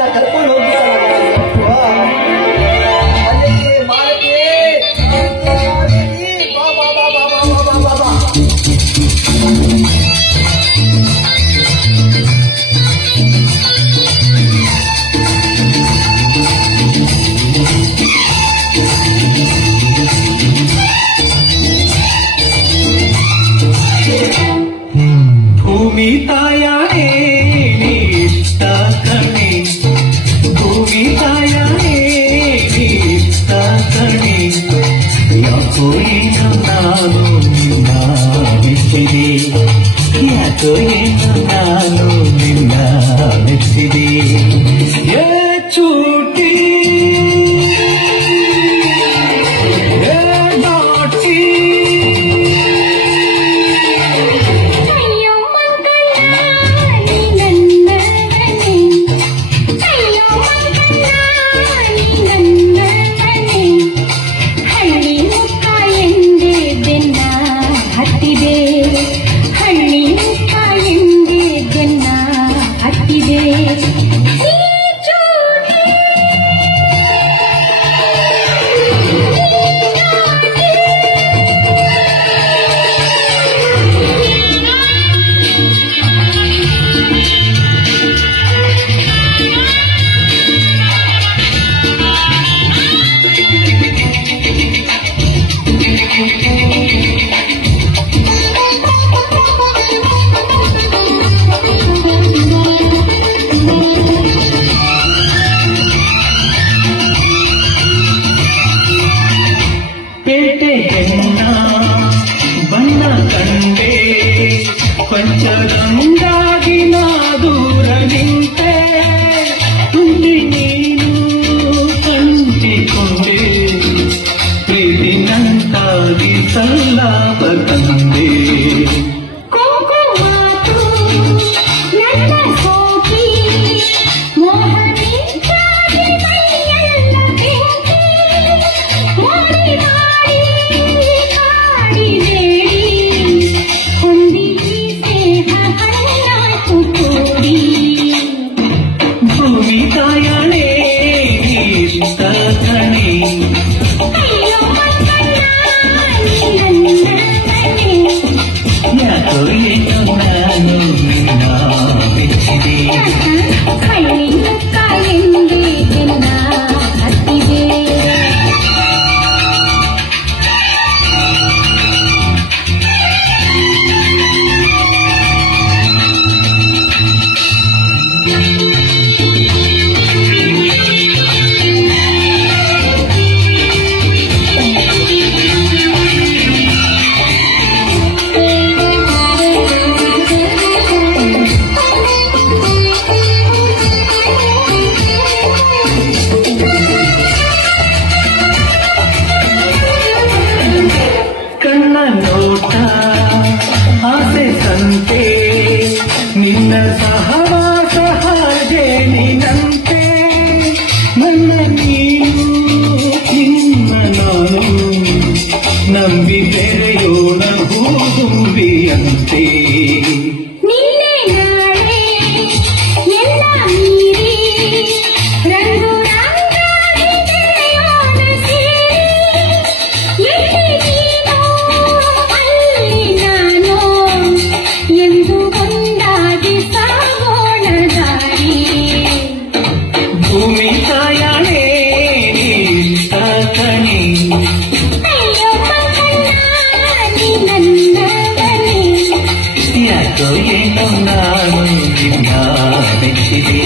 ನಿನ್ನ ಕರ್ಕೊಂಡು ಹೋಗ್ಬಿಟ್ಟ ಅಲ್ಲಿಗೆ ಮಾಲತಿ ಬಾ ಬಾ ಬಾ ಬಾ ಬಾ ಬಾ ಬಾ ಬಾ ಭೂಮಿ ತಾಯಾಣೆ ನೀಷ್ಟ ಕಣೆ ಭೂಮಿ ತಾಯಾಣೆ ನೀಷ್ಟ ಕಣೆ ಯಾಕೋ ಏನು ನಾನು ನಿನ್ನ ಮೆಚ್ಚಿದೆ ಯಾಕೋ ಏನು ನಾನು ನಿನ್ನ ಮೆಚ್ಚಿದೆ ಚೂಟಿ ಪೇಟೆ ಹೆಣ್ಣ ಬಣ್ಣ ಕಂಡೆ ಪಂಚಗಂಗಾಗಿ ನಾ ದೂರ ನಿಂತೆ ತುಳಿ ನೀನು ಕಂಚಿಕೊಂಡೆ ಪ್ರೀತಿನಂತಾಗಿ ಸಲ್ಲಾಪ ತಂದೆ ಭೂಮಿ ತಾಯಾಣೆ ನೀಷ್ಟ ಕಣೆ ಯಾಕೋ ಏನು ನಾನು ನಿನ್ನ ಮೆಚ್ಚಿದೆ ಕಣ್ಣ ನೋಟ ಆಸೆ ಸಂತೆ ನಿನ್ನ ಸಹವಾಸ ಹಾಗೆ ನಿನ್ನಂತೆ ನನ್ನ ನೀನು ನಿನ್ನ ನಾನು ನಂಬಿ ಬೆರೆಯೋಣ ಹೂದುಂಬಿಯಂತೆ ಭೂಮಿ ತಾಯಾಣೆ ನೀಷ್ಟ ಕಣೆ ಯಾಕೋ ಏನು ನಾನು ನಿನ್ನ ಮೆಚ್ಚಿದೆ